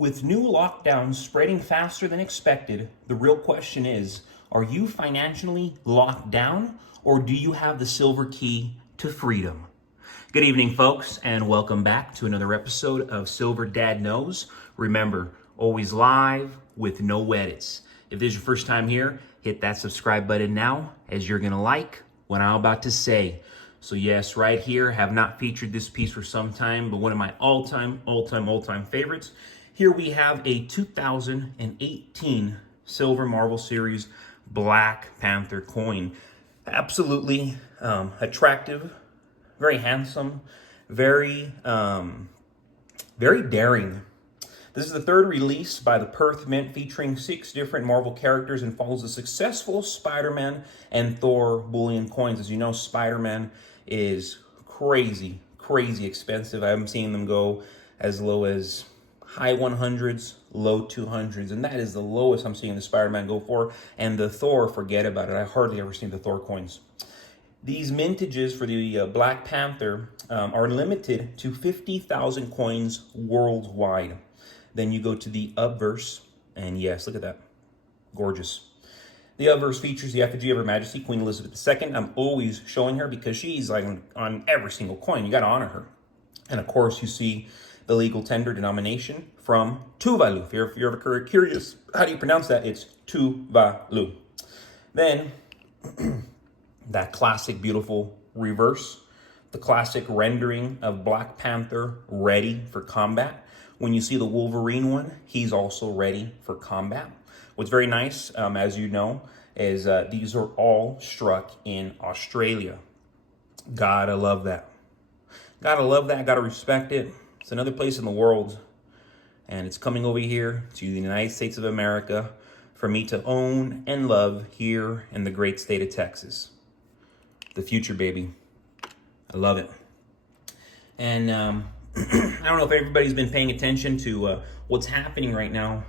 With new lockdowns spreading faster than expected, the real question is, are you financially locked down or do you have the silver key to freedom? Good evening, folks, and welcome back to another episode of Silver Dad Knows. Remember, always live with no edits. If this is your first time here, hit that subscribe button now, as you're going to like what I'm about to say. So yes, right here, have not featured this piece for some time, but one of my all-time favorites. Here we have a 2018 Silver Marvel Series Black Panther coin. Absolutely attractive, very handsome, very daring. This is the third release by the Perth Mint, featuring 6 different Marvel characters and follows the successful Spider-Man and Thor bullion coins. As you know, Spider-Man is crazy expensive. I'm seeing them go as low as high 100s, low 200s, and that is the lowest I'm seeing the Spider-Man go for. And the Thor, forget about it. I hardly ever see the Thor coins. These mintages for the Black Panther are limited to 50,000 coins worldwide. Then you go to the obverse, and yes, look at that. Gorgeous. The obverse features the effigy of Her Majesty Queen Elizabeth II. I'm always showing her because she's like on every single coin. You got to honor her. And of course, you see the legal tender denomination from Tuvalu. If you're ever curious, how do you pronounce that? It's Tuvalu. Then, that classic, beautiful reverse. The classic rendering of Black Panther ready for combat. When you see the Wolverine one, he's also ready for combat. What's very nice, as you know, is these are all struck in Australia. Gotta love that. Gotta love that, gotta respect it. It's another place in the world, and it's coming over here to the United States of America for me to own and love here in the great state of Texas. The future, baby. I love it. And I don't know if everybody's been paying attention to what's happening right now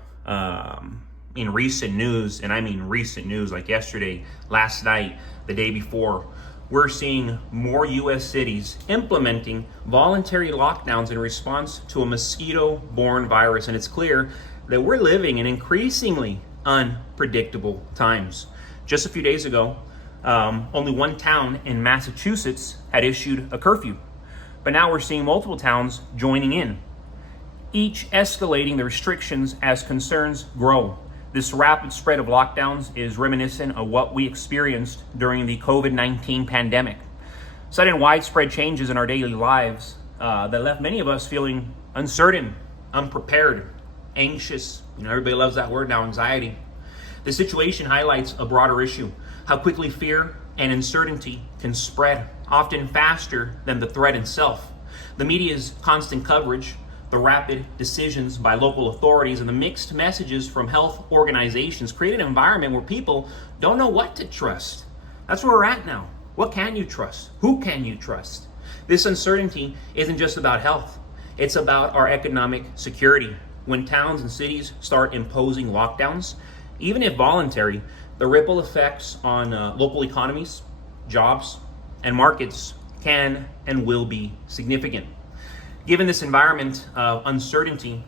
in recent news, and I mean recent news, like yesterday, last night, the day before. We're seeing more U.S. cities implementing voluntary lockdowns in response to a mosquito-borne virus. And it's clear that we're living in increasingly unpredictable times. Just a few days ago, only one town in Massachusetts had issued a curfew. But now we're seeing multiple towns joining in, each escalating the restrictions as concerns grow. This rapid spread of lockdowns is reminiscent of what we experienced during the COVID-19 pandemic. Sudden widespread changes in our daily lives that left many of us feeling uncertain, unprepared, anxious. You know, everybody loves that word now, anxiety. The situation highlights a broader issue: how quickly fear and uncertainty can spread, often faster than the threat itself. The media's constant coverage, the rapid decisions by local authorities, and the mixed messages from health organizations create an environment where people don't know what to trust. That's where we're at now. What can you trust? Who can you trust? This uncertainty isn't just about health. It's about our economic security. When towns and cities start imposing lockdowns, even if voluntary, the ripple effects on local economies, jobs, and markets can and will be significant. Given this environment of uncertainty,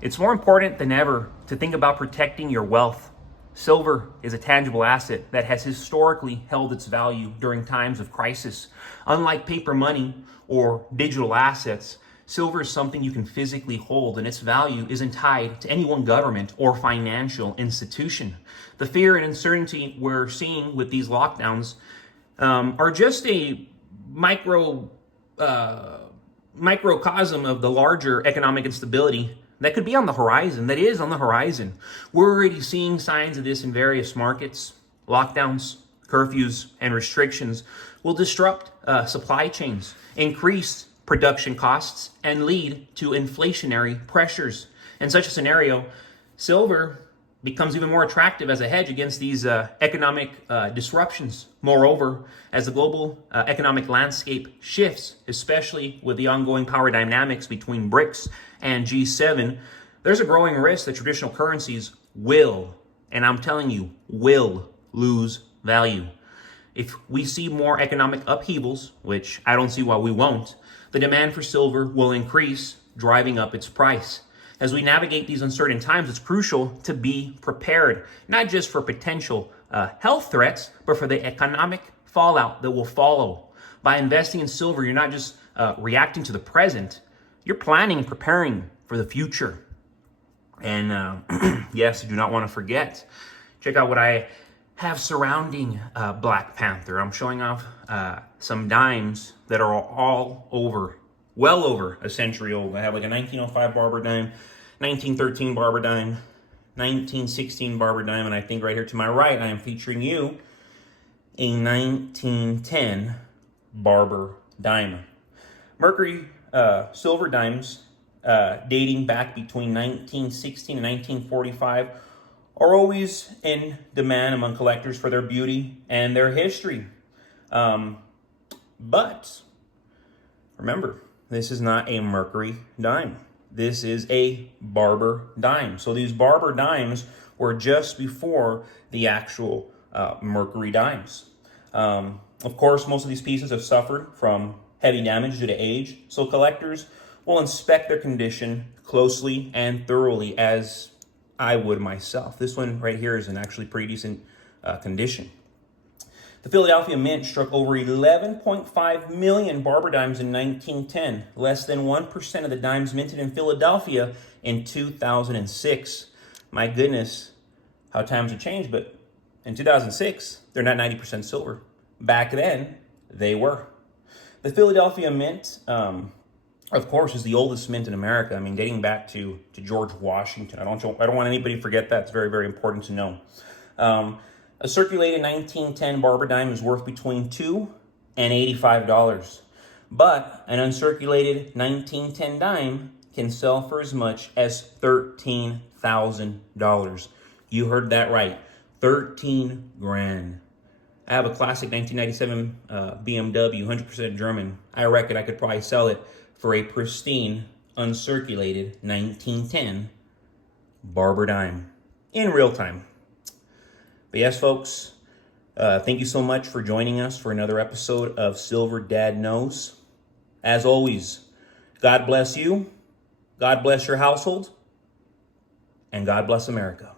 it's more important than ever to think about protecting your wealth. Silver is a tangible asset that has historically held its value during times of crisis. Unlike paper money or digital assets, silver is something you can physically hold, and its value isn't tied to any one government or financial institution. The fear and uncertainty we're seeing with these lockdowns are just a microcosm of the larger economic instability that could be on the horizon, that is on the horizon. We're already seeing signs of this in various markets. Lockdowns, curfews, and restrictions will disrupt supply chains, increase production costs, and lead to inflationary pressures. In such a scenario, silver becomes even more attractive as a hedge against these economic disruptions. Moreover, as the global economic landscape shifts, especially with the ongoing power dynamics between BRICS and G7, there's a growing risk that traditional currencies will, and I'm telling you, will lose value. If we see more economic upheavals, which I don't see why we won't, the demand for silver will increase, driving up its price. As we navigate these uncertain times, it's crucial to be prepared, not just for potential health threats, but for the economic fallout that will follow. By investing in silver, you're not just reacting to the present, you're planning and preparing for the future. And yes, do not want to forget, check out what I have surrounding Black Panther. I'm showing off some dimes that are all over, well over a century old. I have like a 1905 Barber dime, 1913 Barber dime, 1916 Barber dime, and I think right here to my right, I am featuring you a 1910 Barber dime. Mercury silver dimes dating back between 1916 and 1945 are always in demand among collectors for their beauty and their history. But remember, this is not a Mercury dime. This is a Barber dime. So these Barber dimes were just before the actual Mercury dimes. Of course, most of these pieces have suffered from heavy damage due to age, so collectors will inspect their condition closely and thoroughly, as I would myself. This one right here is in actually pretty decent condition. The Philadelphia Mint struck over 11.5 million Barber dimes in 1910, less than 1% of the dimes minted in Philadelphia in 2006. My goodness, how times have changed, but in 2006, they're not 90% silver. Back then, they were. The Philadelphia Mint, of course, is the oldest mint in America. I mean, dating back to George Washington. I don't want anybody to forget that. It's very, very important to know. A circulated 1910 Barber dime is worth between $2 and $85. But an uncirculated 1910 dime can sell for as much as $13,000. You heard that right. 13 grand. I have a classic 1997 BMW, 100% German. I reckon I could probably sell it for a pristine, uncirculated 1910 Barber dime in real time. But yes, folks, thank you so much for joining us for another episode of Silver Dad Knows. As always, God bless you, God bless your household, and God bless America.